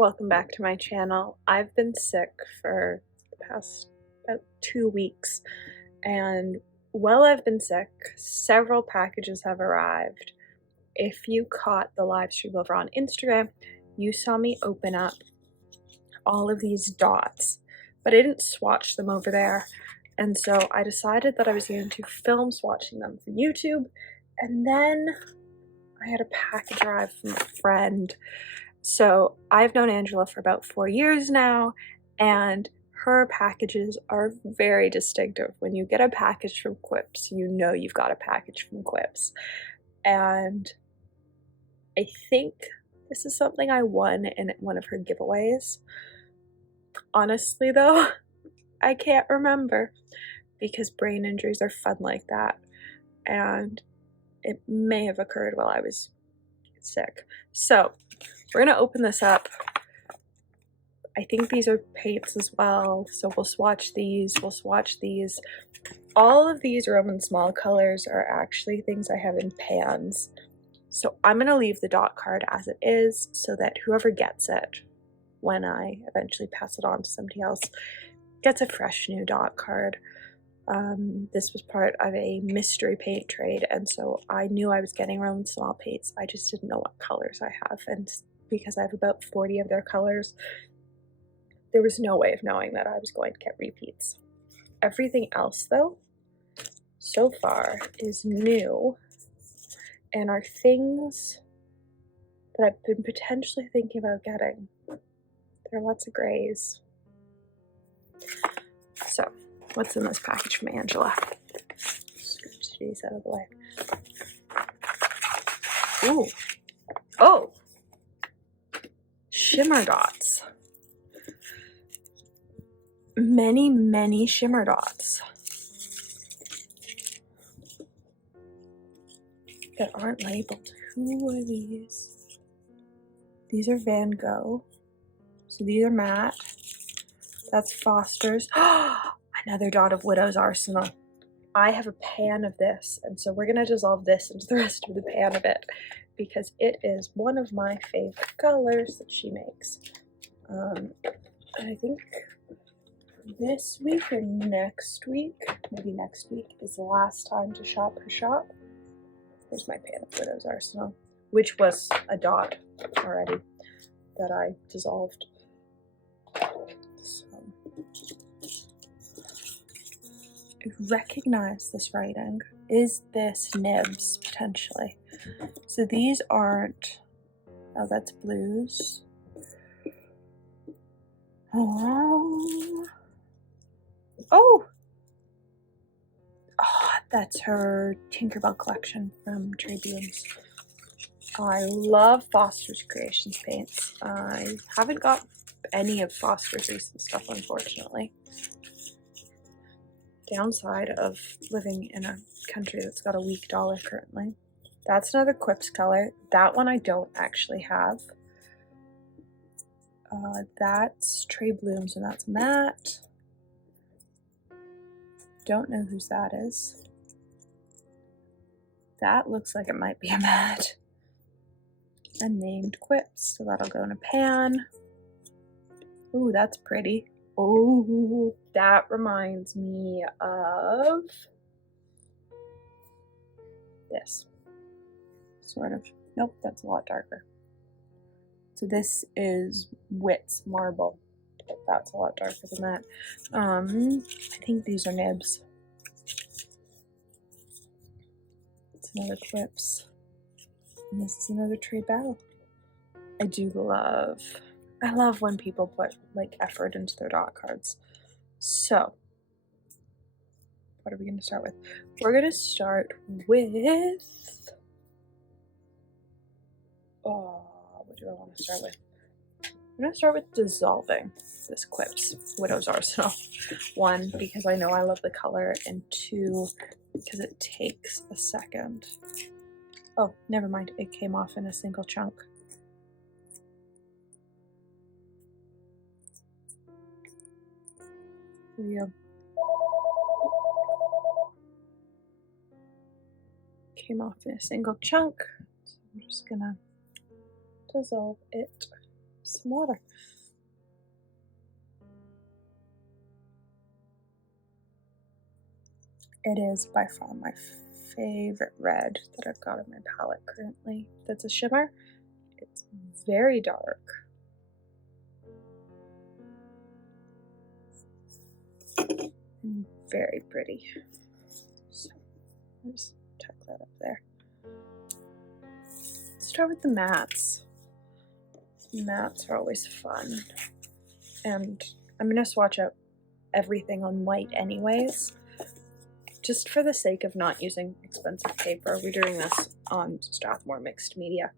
Welcome back to my channel. I've been sick for the past about 2 weeks, and while I've been sick, several packages have arrived. If you caught the live stream over on Instagram, you saw me open up all of these dots, but I didn't swatch them over there, and so I decided that I was going to film swatching them for YouTube, and then I had a package arrive from a friend. So I've known Angela for about 4 years now, and her packages are very distinctive. When you get a package from Quips, you know you've got a package from Quips. And I think this is something I won in one of her giveaways. Honestly though, I can't remember because brain injuries are fun like that. And it may have occurred while I was sick. So we're gonna open this up. I think these are paints as well, so we'll swatch these, we'll swatch these. All of these Roman small colors are actually things I have in pans. So I'm gonna leave the dot card as it is so that whoever gets it, when I eventually pass it on to somebody else, gets a fresh new dot card. This was part of a mystery paint trade, and so I knew I was getting Roman small paints. I just didn't know what colors I have, and because I have about 40 of their colors, there was no way of knowing that I was going to get repeats. Everything else, though, so far is new and are things that I've been potentially thinking about getting. There are lots of grays. So, what's in this package from Angela? Scooch these out of the way. Ooh. Oh! Shimmer dots. Many shimmer dots that aren't labeled. Who are these? These are Van Gogh. So these are matte. That's Foster's. Another dot of Widow's Arsenal. I have a pan of this, and so we're gonna dissolve this into the rest of the pan of it because it is one of my favorite colors that she makes. I think this week or next week, maybe next week, is the last time to shop her shop. Here's my pan of Widow's Arsenal, which was a dot already that I dissolved. So, I recognize this writing. Is this nibs, potentially? So these aren't, oh, that's blues. Oh, that's her Tinkerbell collection from Trade Blooms. I love Foster's Creations paints. I haven't got any of Foster's recent stuff, unfortunately. Downside of living in a country that's got a weak dollar currently. That's another Quips color. That one I don't actually have. That's Trade Blooms, and that's matte. Don't know whose that is. That looks like it might be a matte. Unnamed Quips, so that'll go in a pan. Ooh, that's pretty. Oh, that reminds me of this. Sort of. Nope, that's a lot darker. So this is Wit's Marble, but that's a lot darker than that. I think these are nibs. It's another Quips. And this is another Trade Bell. I love when people put like effort into their dot cards. So, what are we gonna start with? We're gonna start with, what do I want to start with? I'm gonna start with dissolving this Quips Widow's Arsenal. 1, because I know I love the color, and 2, because it takes a second. Oh, never mind, it came off in a single chunk. Here we go. Came off in a single chunk, so I'm just gonna dissolve it some water. It is by far my favorite red that I've got in my palette currently. That's a shimmer. It's very dark. And very pretty. So let's tuck that up there. Let's start with the mattes. Mattes are always fun. And I'm going to swatch out everything on white anyways, just for the sake of not using expensive paper. We're doing this on Strathmore mixed media.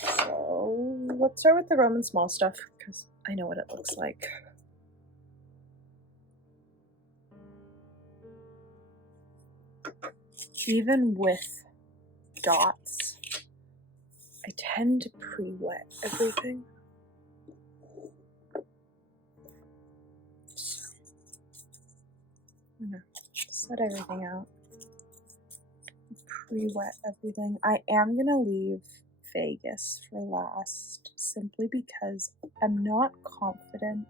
So let's start with the Roman small stuff because I know what it looks like. Even with dots, I tend to pre-wet everything. So I'm gonna set everything out. Pre-wet everything. I am gonna leave Vegas for last simply because I'm not confident.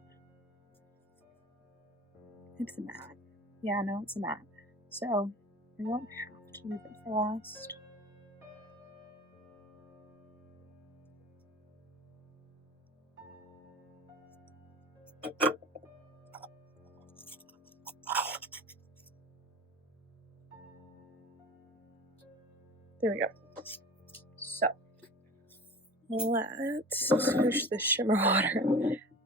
It's a matte. Yeah, no, it's a matte. So I don't have to leave it for last. There we go. So let's swoosh the shimmer water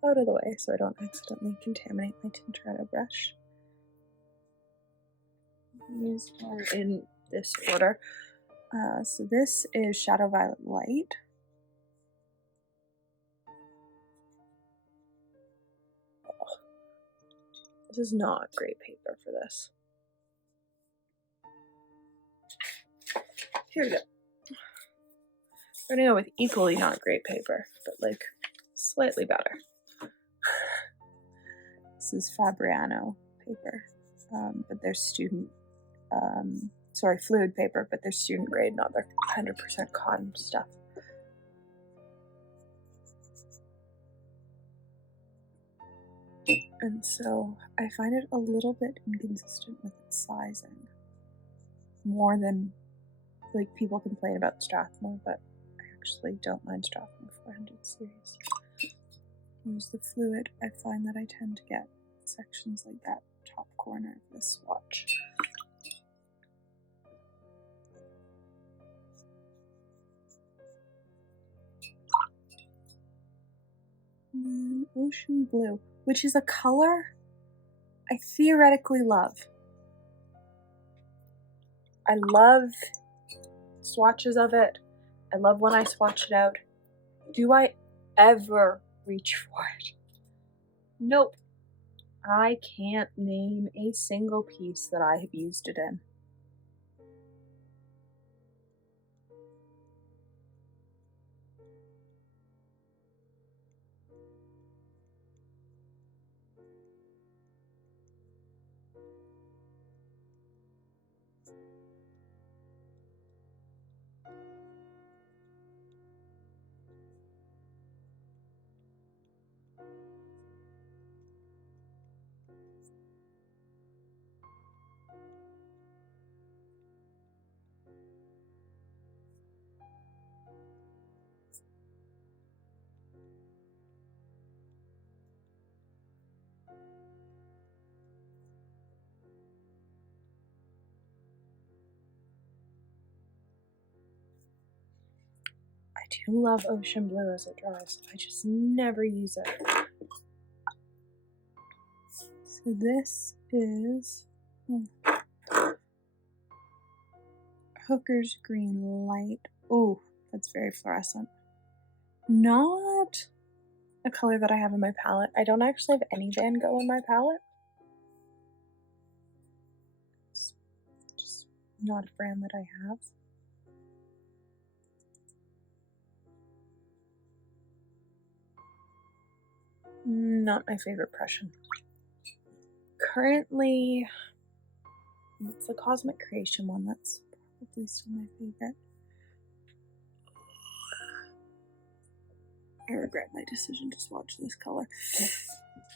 out of the way so I don't accidentally contaminate my Tintoretto brush. These are in this order. So this is Shadow Violet Light. Oh, this is not great paper for this. Here we go. I'm gonna go with equally not great paper, but like slightly better. This is Fabriano paper, but they're student, fluid paper, but they're student grade, not their 100% cotton stuff. And so I find it a little bit inconsistent with its sizing. More than, like, people complain about Strathmore, but I actually don't mind Strathmore 400 series. Here's the fluid. I find that I tend to get sections like that top corner of this swatch. And then Ocean Blue, which is a color I theoretically love. I love swatches of it. I love when I swatch it out. Do I ever reach for it? Nope. I can't name a single piece that I have used it in. I do love Ocean Blue as it dries. I just never use it. So this is Hooker's Green Light. Oh, that's very fluorescent. Not a color that I have in my palette. I don't actually have any Van Gogh in my palette. It's just not a brand that I have. Not my favorite Prussian. Currently, it's the Cosmic Creation one. That's probably still my favorite. I regret my decision to swatch this color.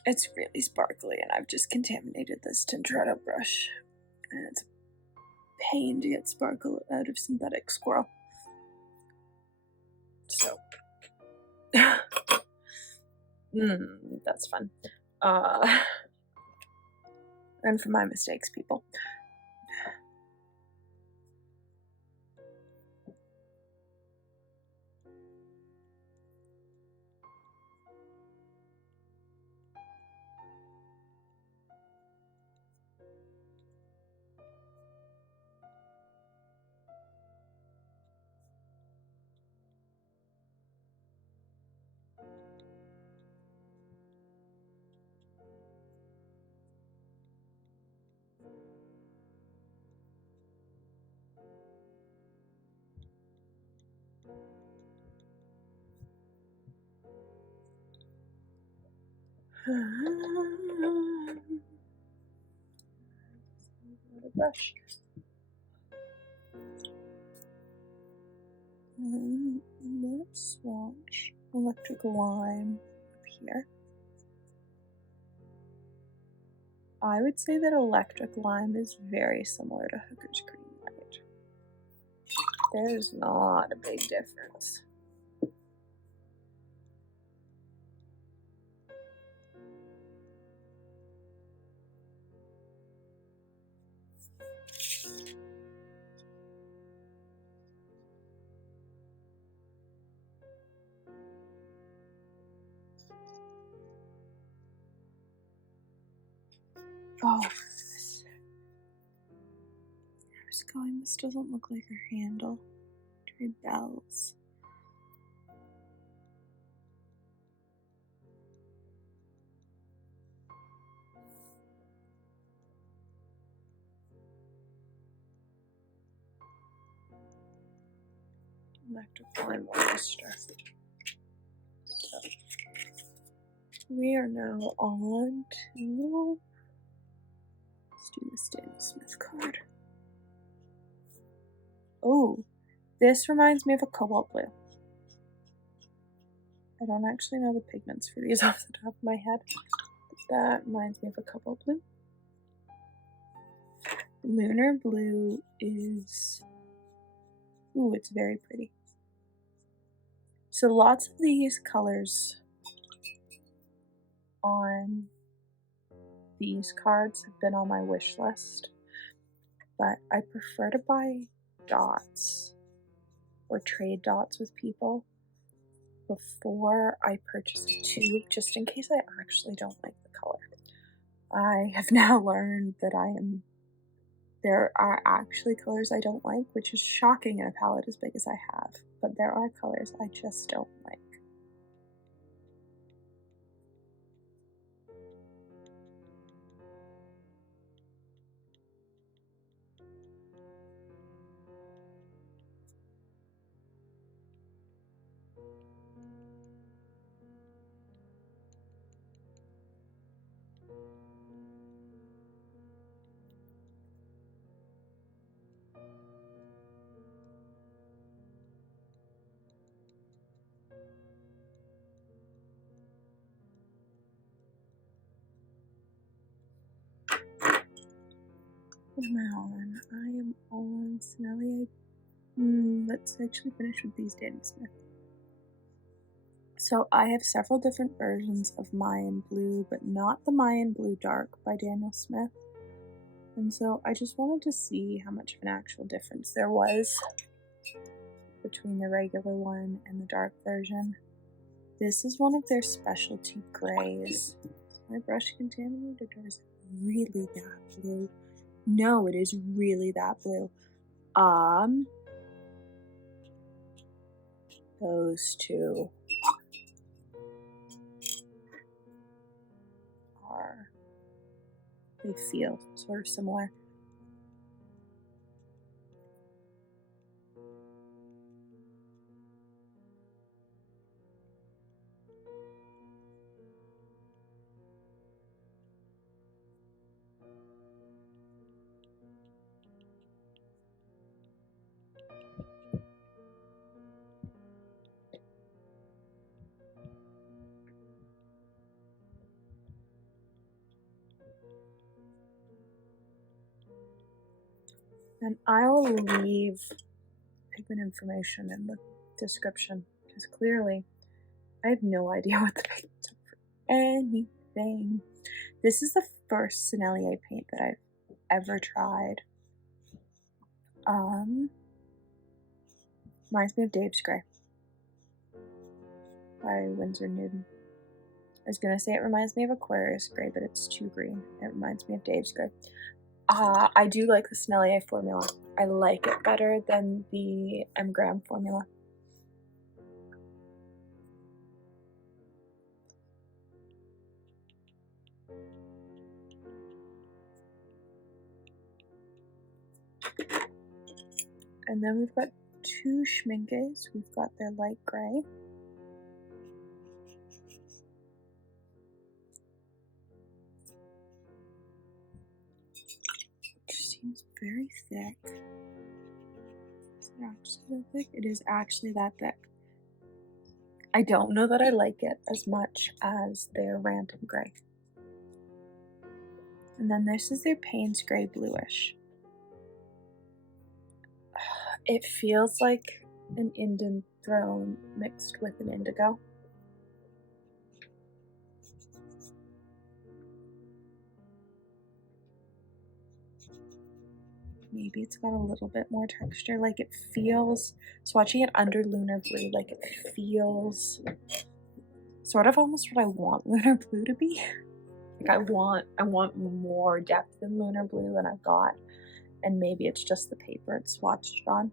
It's really sparkly, and I've just contaminated this Tintoretta brush. And it's a pain to get sparkle out of synthetic squirrel. So, that's fun. Learn from my mistakes, people. Brush. Let's swatch electric lime up here. I would say that electric lime is very similar to Hooker's Green Light. There's not a big difference. Oh, this. I was going, this doesn't look like her handle. Try bells. Electric lime orchestra. So we are now on to, let's do this Daniel Smith card. Oh, this reminds me of a cobalt blue. I don't actually know the pigments for these off the top of my head. But that reminds me of a cobalt blue. Lunar Blue is, ooh, it's very pretty. So lots of these colors on these cards have been on my wish list, but I prefer to buy dots or trade dots with people before I purchase a tube, just in case I actually don't like the color. I have now learned that there are actually colors I don't like, which is shocking in a palette as big as I have, but there are colors I just don't like. I am on Smelly. Let's actually finish with these Daniel Smith. So I have several different versions of Mayan Blue, but not the Mayan Blue Dark by Daniel Smith. And so I just wanted to see how much of an actual difference there was between the regular one and the dark version. This is one of their specialty grays. My brush contaminated, or is it really that blue? No, it is really that blue. Those two they feel sort of similar. And I will leave pigment information in the description, because clearly I have no idea what the pigments are for anything. This is the first Sennelier paint that I've ever tried. Reminds me of Dave's Grey by Winsor Newton. I was gonna say it reminds me of Aquarius Grey, but it's too green. It reminds me of Dave's Grey. I do like the Sennelier formula. I like it better than the M. Graham formula. And then we've got two Schminkes. We've got their light gray. Which seems very thick. Is it actually that thick? It is actually that thick. I don't know that I like it as much as their Random Gray. And then this is their Payne's Grey Blueish. It feels like an Indian throne mixed with an indigo. Maybe it's got a little bit more texture. Like it feels, swatching it under Lunar Blue, like it feels sort of almost what I want Lunar Blue to be. Like I want more depth in Lunar Blue than I've got. And maybe it's just the paper it's swatched on.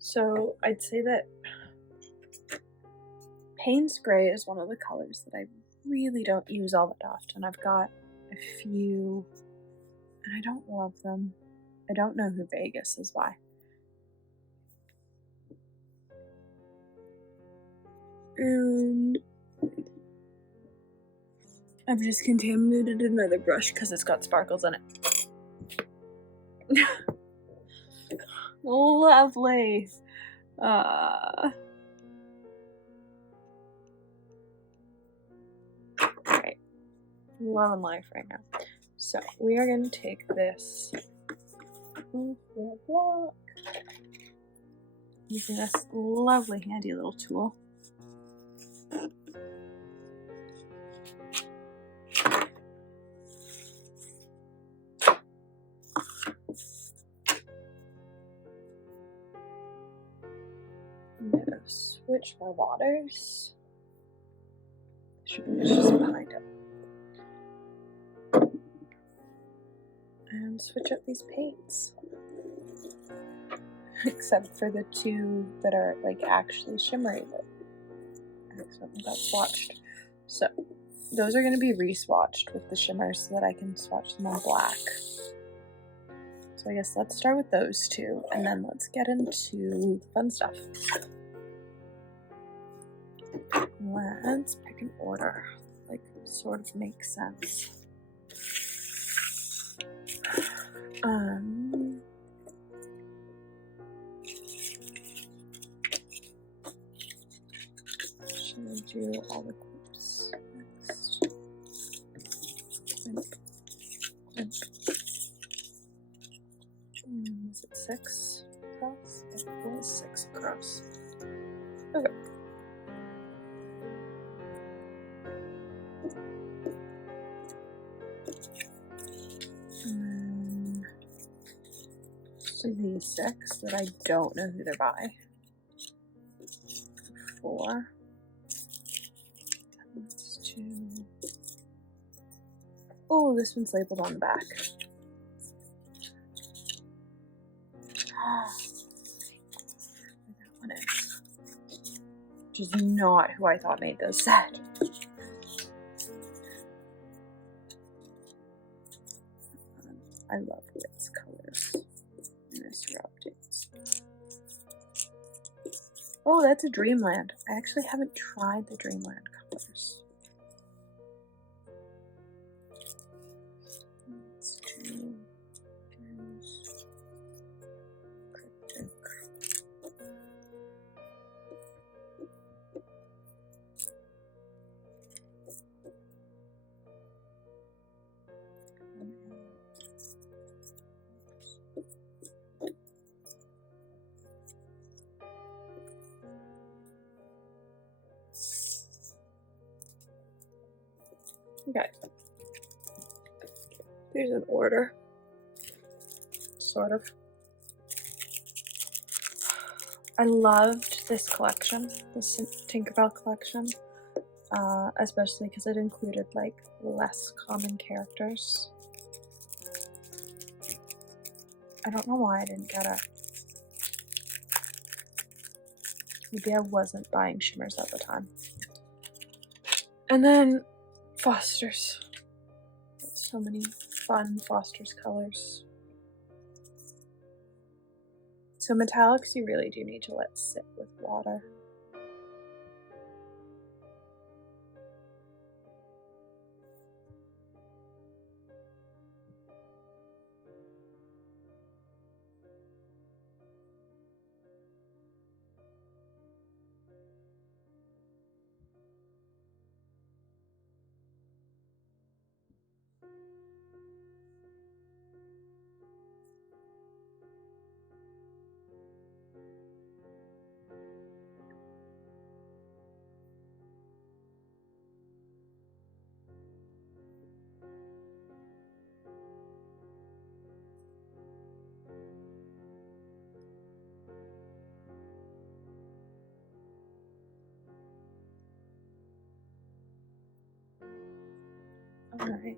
So I'd say that Payne's Grey is one of the colors that I really don't use all that often. I've got a few, and I don't love them. I don't know who Vegas is by. And I've just contaminated another brush because it's got sparkles in it. Lovely. Alright. Loving life right now. So we are going to take this block using this lovely handy little tool. I'm going to switch my waters. It's just behind it. And switch up these paints. Except for the two that are like actually shimmery that accidentally got swatched. So those are going to be re-swatched with the shimmers so that I can swatch them on black. So I guess let's start with those two and then let's get into the fun stuff. Let's pick an order. Like, sort of makes sense. Should we do all the clips next? Clink, clink. Is it 6 across? It was 6 across. Okay. So these 6 that I don't know who they're by. 4. That's 2. Oh, this one's labeled on the back. That one is. Which is not who I thought made this set. I love this color. Oh, that's a Dreamland. I actually haven't tried the Dreamland colors. Let's do cryptic. Okay. There's an order. Sort of. I loved this collection, this Tinkerbell collection, especially because it included like less common characters. I don't know why I didn't get it. Maybe I wasn't buying shimmers at the time. And then Foster's. So many fun Foster's colors. So metallics you really do need to let sit with water. All right.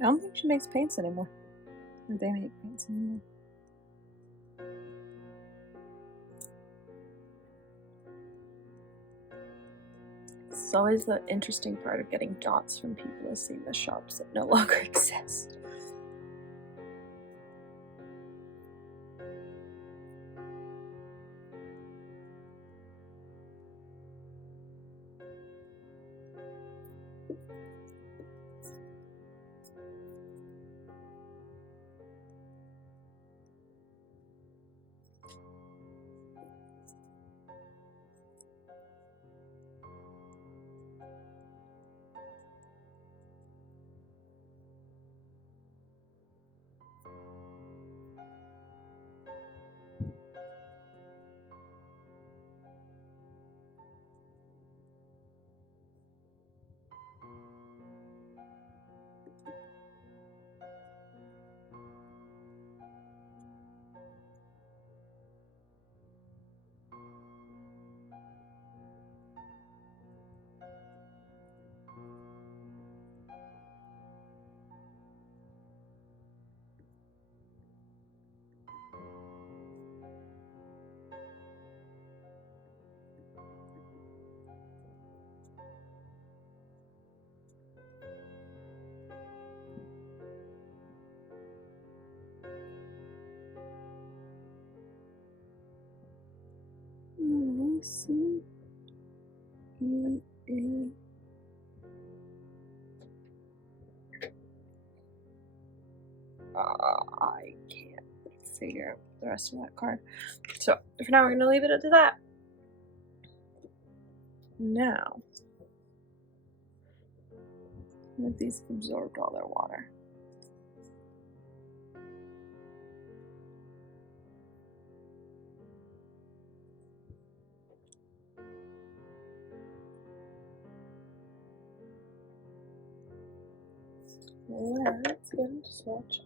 I don't think she makes paints anymore. Or they make paints anymore. It's always the interesting part of getting dots from people is seeing the shops that no longer exist. C E A. I can't figure out the rest of that card. So for now, we're going to leave it at that. Now, these have absorbed all their water. Let's get into swatching.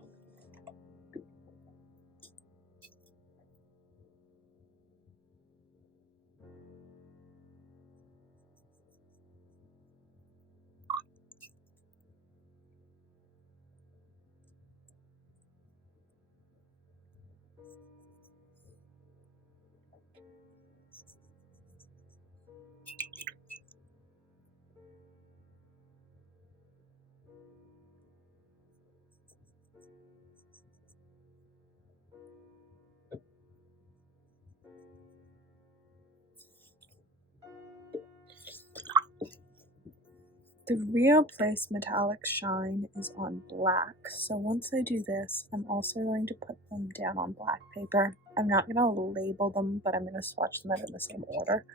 The Real Place Metallic Shine is on black, so once I do this, I'm also going to put them down on black paper. I'm not going to label them, but I'm going to swatch them out in the same order.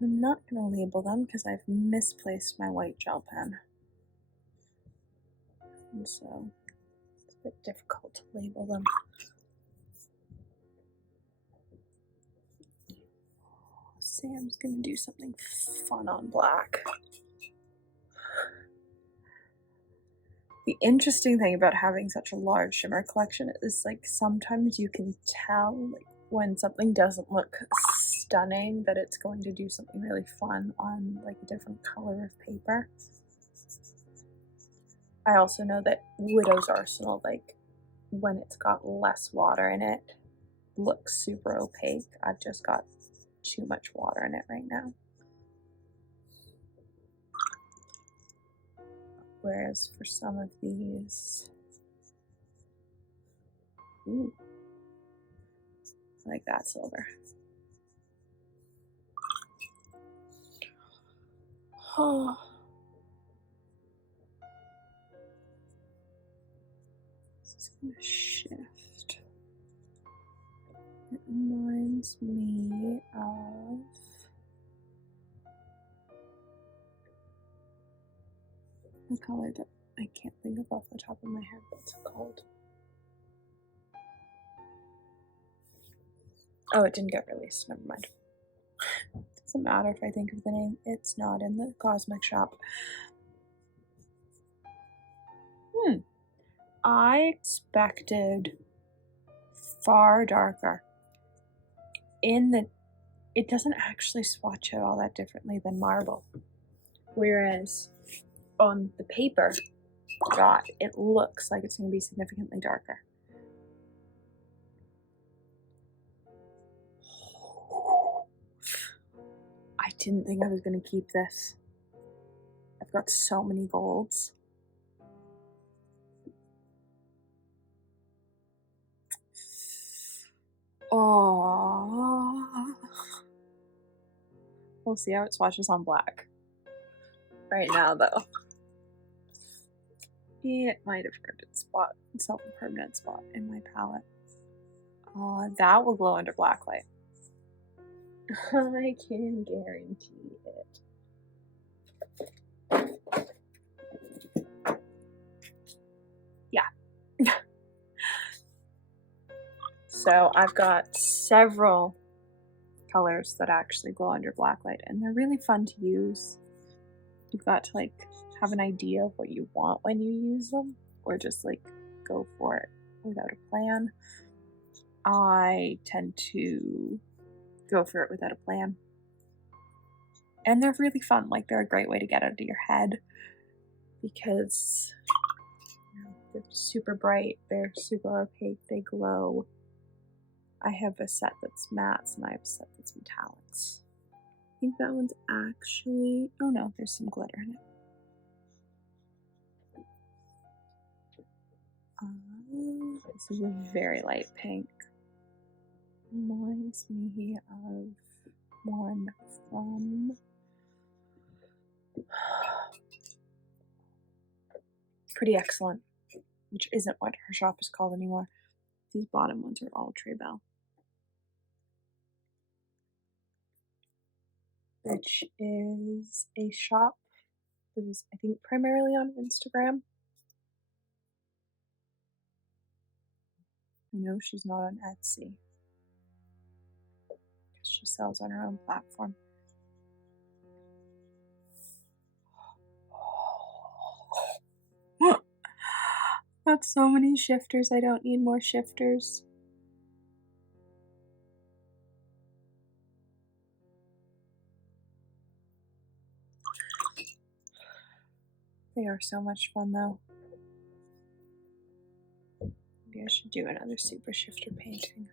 I'm not going to label them because I've misplaced my white gel pen. And so it's a bit difficult to label them. Sam's going to do something fun on black. The interesting thing about having such a large shimmer collection is like sometimes you can tell like when something doesn't look stunning that it's going to do something really fun on like a different color of paper. I also know that Widow's Arsenal, like when it's got less water in it, looks super opaque. I've just got too much water in it right now. Whereas for some of these, ooh, I like that silver. Oh. This is gonna shift. It reminds me of a color that I can't think of off the top of my head what's it called. Oh, it didn't get released. Never mind. Doesn't matter if I think of the name. It's not in the Cosmic Shop. I expected far darker. It doesn't actually swatch out all that differently than marble. Whereas on the paper dot, it looks like it's going to be significantly darker. I didn't think I was going to keep this. I've got so many golds. Oh, we'll see how it swatches on black. Right now, though, it might have earned itself a permanent spot in my palette. That will glow under black light. I can guarantee it. Yeah. So I've got several colors that actually glow under black light, and they're really fun to use. You've got to like have an idea of what you want when you use them, or just like go for it without a plan. I tend to go for it without a plan. And they're really fun. Like, they're a great way to get out of your head because they're super bright, they're super opaque, they glow. I have a set that's mattes and I have a set that's metallics. I think that one's actually, oh no, there's some glitter in it. This is a very light pink. Reminds me of one from Pretty Excellent, which isn't what her shop is called anymore. These bottom ones are all Trebel, which is a shop that is, I think, primarily on Instagram. I know she's not on Etsy because she sells on her own platform. Got so many shifters, I don't need more shifters. They are so much fun though. Maybe I should do another super shifter painting.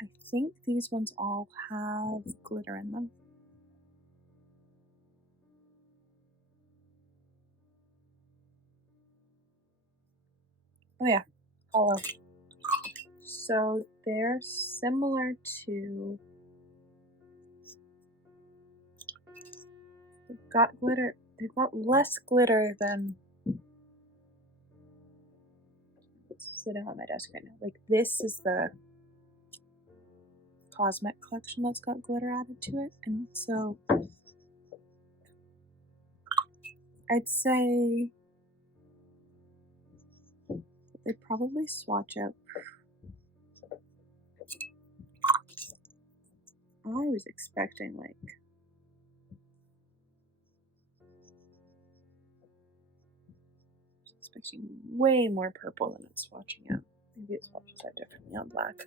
I think these ones all have glitter in them. Oh yeah, hollow. So they're similar to, they've got glitter, they've got less glitter than, it's sitting on my desk right now. Like, this is the Cosmic collection that's got glitter added to it, and so I'd say they probably swatch out. I was expecting like way more purple than it's swatching out. Maybe it swatches out differently on black.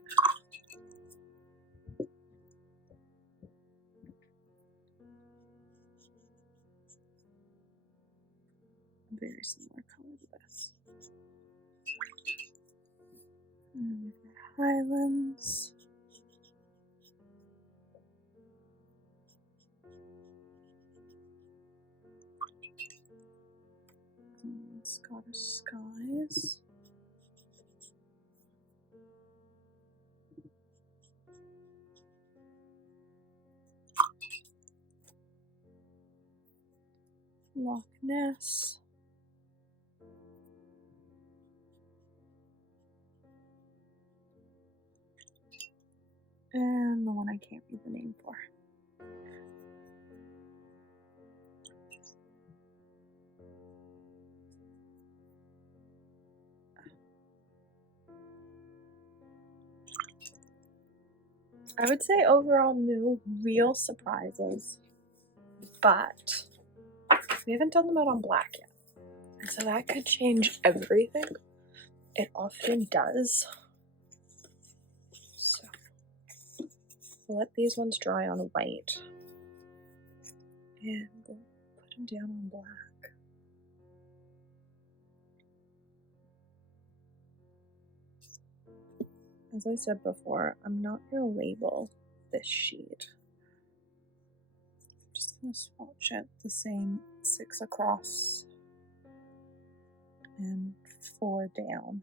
Very similar color to this. And Highlands. And Scottish Skies. Lockness. And the one I can't read the name for. I would say overall no real surprises, but we haven't done them out on black yet. And so that could change everything. It often does. So we'll let these ones dry on white. And we'll put them down on black. As I said before, I'm not going to label this sheet. I'm just going to swatch it the same 6 across and 4 down.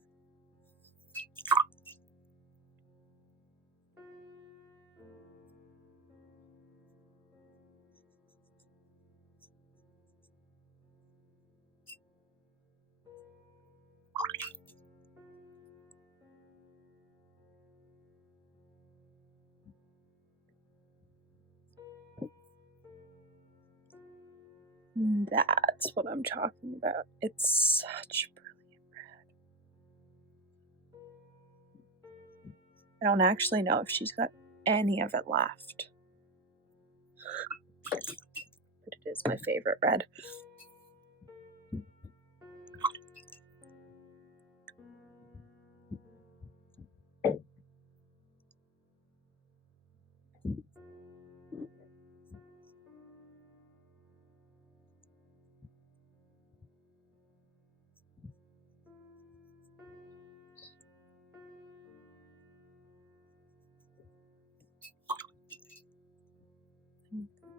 That's what I'm talking about. It's such brilliant red. I don't actually know if she's got any of it left. But it is my favorite red.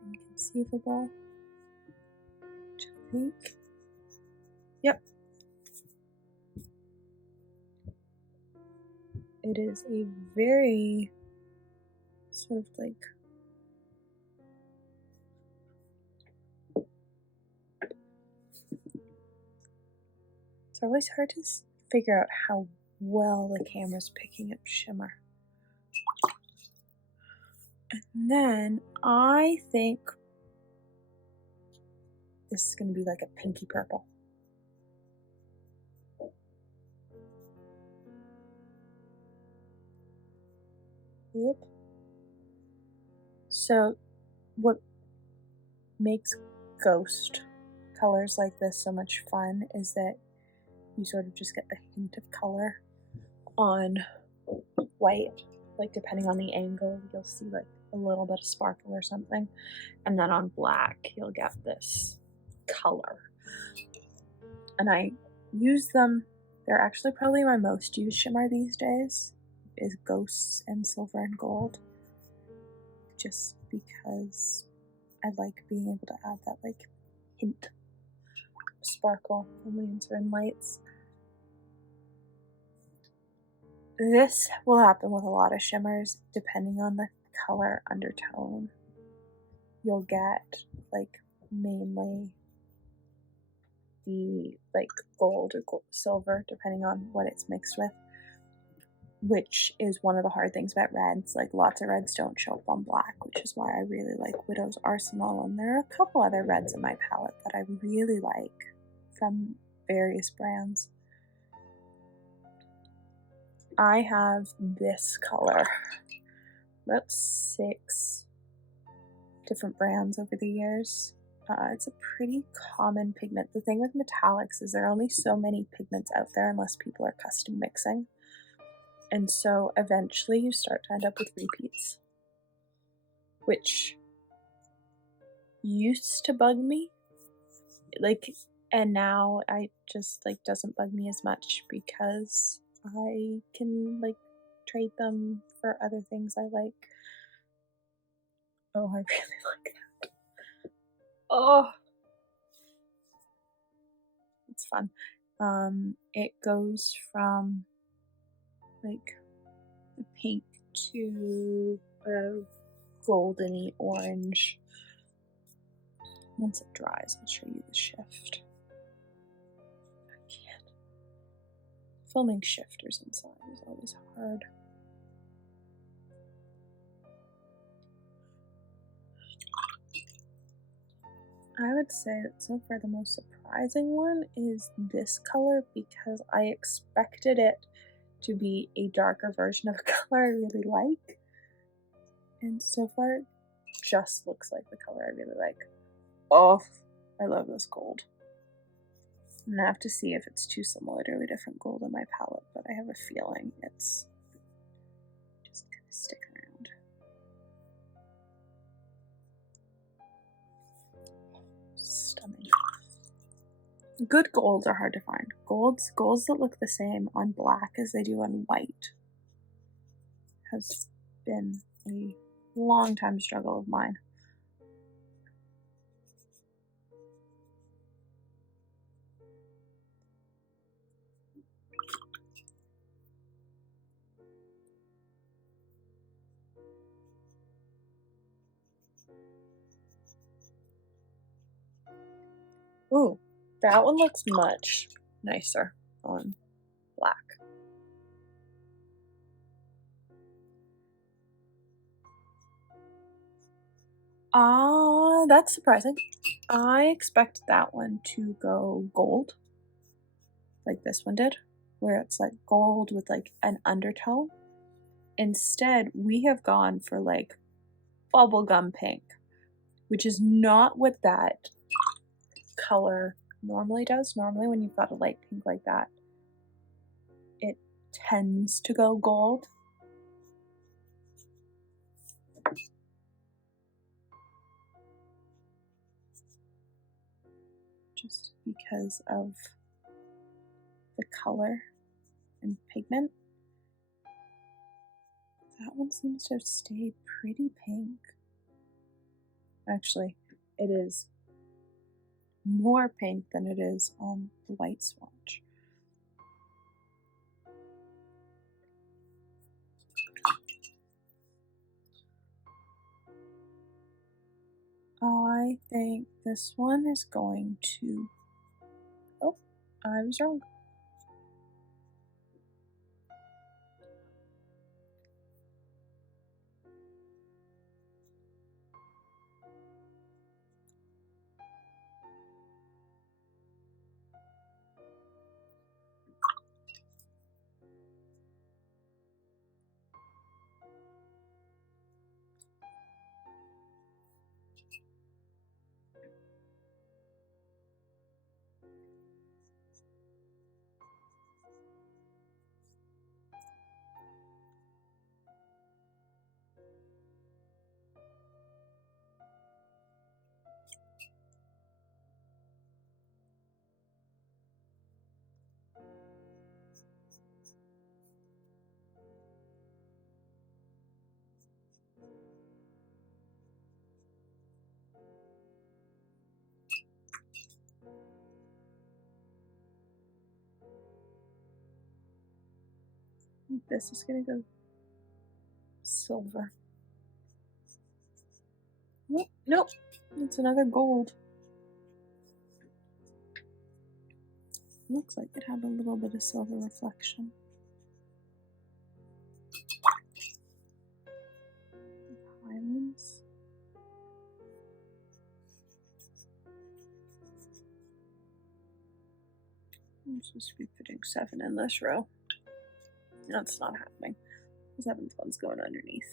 Inconceivable. I think. Yep. It is a very sort of like it's always hard to figure out how well the camera's picking up shimmer. And then I think this is going to be like a pinky purple. Yep. So what makes ghost colors like this so much fun is that you sort of just get the hint of color on white. Like depending on the angle, you'll see like a little bit of sparkle or something. And then on black, you'll get this color. And I use them. They're actually probably my most used shimmer these days is ghosts and silver and gold. Just because I like being able to add that like hint of sparkle when we enter in lights. This will happen with a lot of shimmers depending on the color undertone. You'll get like mainly the like gold or silver depending on what it's mixed with, which is one of the hard things about reds. Like lots of reds don't show up on black, which is why I really like Widow's Arsenal, and there are a couple other reds in my palette that I really like from various brands. I have this color, about 6 different brands over the years. It's a pretty common pigment. The thing with metallics is there are only so many pigments out there unless people are custom mixing. And so eventually you start to end up with repeats, which used to bug me. And now I just doesn't bug me as much because I can trade them for other things I like. Oh, I really like that. Oh, it's fun. It goes from a pink to a goldeny orange. Once it dries, I'll show you the shift. I can't. Filming shifters inside is always hard. I would say that so far the most surprising one is this color because I expected it to be a darker version of a color I really like. And so far, it just looks like the color I really like. Oh, I love this gold. I'm gonna have to see if it's too similar to a different gold in my palette, but I have a feeling it's just gonna stick around. Stunning. Good golds are hard to find. Golds that look the same on black as they do on white has been a long time struggle of mine. Ooh, that one looks much nicer on black. That's surprising. I expect that one to go gold, like this one did, where it's like gold with like an undertone. Instead, we have gone for like bubblegum pink, which is not what that color normally does. Normally when you've got a light pink like that, it tends to go gold. Just because of the color and pigment. That one seems to have stayed pretty pink. Actually, it is more pink than it is on the white swatch. I think this one is going to... Oh, I was wrong. This is gonna go silver. Nope, it's another gold. Looks like it had a little bit of silver reflection. Highlands. I'm supposed to be putting 7 in this row. That's not happening. The 7th one's going underneath.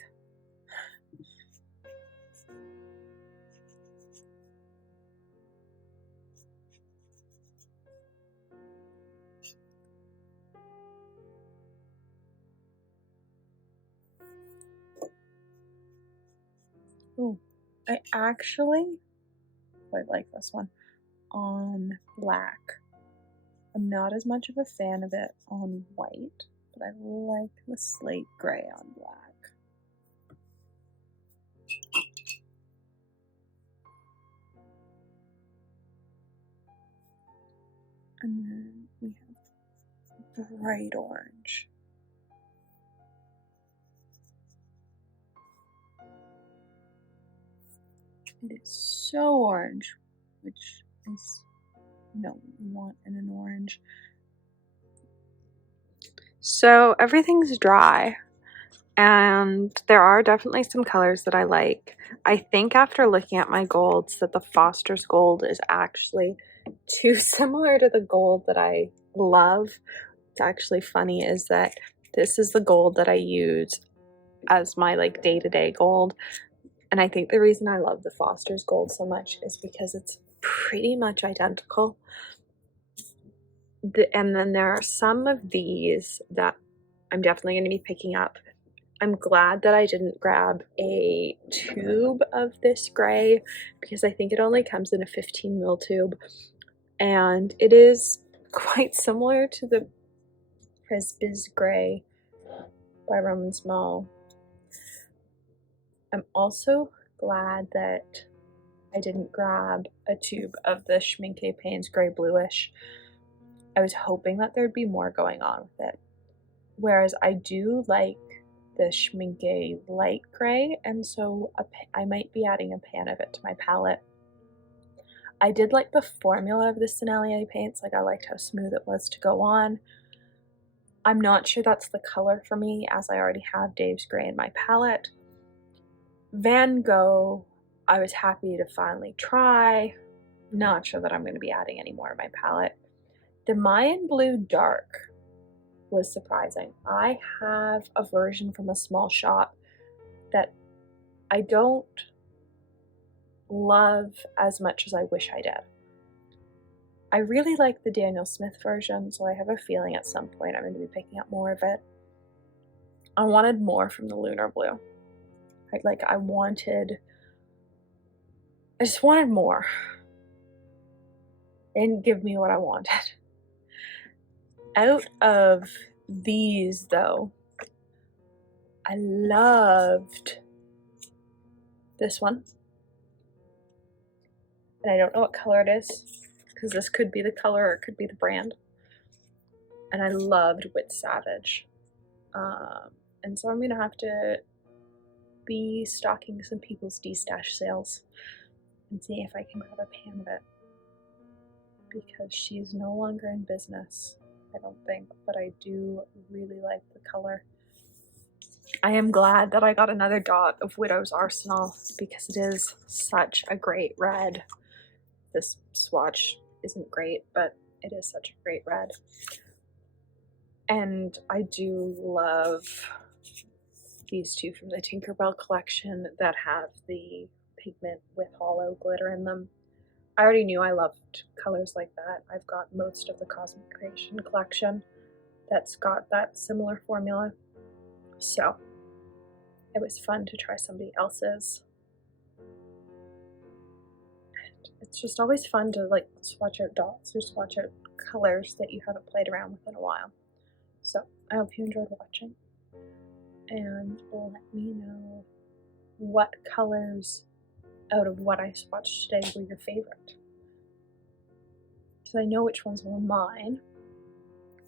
Ooh, I actually quite like this one on black. I'm not as much of a fan of it on white, but I like the slate gray on black. And then we have bright orange. It is so orange, which is no we want in an orange. So everything's dry, and there are definitely some colors that I like. I think after looking at my golds that the Foster's gold is actually too similar to the gold that I love. It's actually funny is that this is the gold that I use as my like day-to-day gold. And I think the reason I love the Foster's gold so much is because it's pretty much identical. And then there are some of these that I'm definitely going to be picking up. I'm glad that I didn't grab a tube of this gray because I think it only comes in a 15 ml tube, and it is quite similar to the Prezbysz Grey by Roman Small. I'm also glad that I didn't grab a tube of the Schmincke Payne's Grey Blueish. I was hoping that there'd be more going on with it. Whereas I do like the Schmincke light gray, and so I might be adding a pan of it to my palette. I did like the formula of the Sennelier paints, like I liked how smooth it was to go on. I'm not sure that's the color for me, as I already have Dave's Gray in my palette. Van Gogh, I was happy to finally try. Not sure that I'm going to be adding any more in my palette. The Mayan Blue Dark was surprising. I have a version from a small shop that I don't love as much as I wish I did. I really like the Daniel Smith version, so I have a feeling at some point I'm going to be picking up more of it. I wanted more from the Lunar Blue. I just wanted more. They didn't give me what I wanted. Out of these, though, I loved this one. And I don't know what color it is, because this could be the color or it could be the brand. And I loved Wit Savage. And so I'm going to have to be stalking some people's D-stash sales and see if I can grab a pan of it. Because she's no longer in business, I don't think, but I do really like the color. I am glad that I got another dot of Widow's Arsenal because it is such a great red. This swatch isn't great, but it is such a great red. And I do love these two from the Tinkerbell collection that have the pigment with hollow glitter in them. I already knew I loved colors like that. I've got most of the Cosmic Creation collection that's got that similar formula. So it was fun to try somebody else's. And it's just always fun to like swatch out dots or swatch out colors that you haven't played around with in a while. So I hope you enjoyed watching, and let me know what colors out of what I swatched today were your favorite. So I know which ones were mine,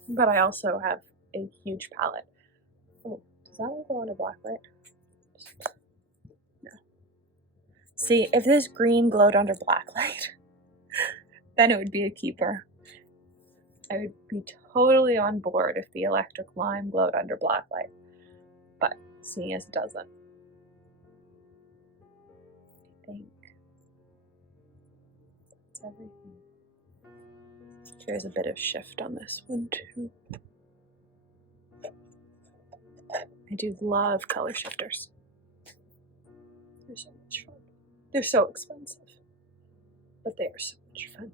but I also have a huge palette. Oh, does that one go on a black light? No. See, if this green glowed under black light, then it would be a keeper. I would be totally on board if the electric lime glowed under black light, but seeing as it doesn't, I think that's everything. There's a bit of shift on this one too. I do love color shifters. They're so much fun. They're so expensive, but they are so much fun.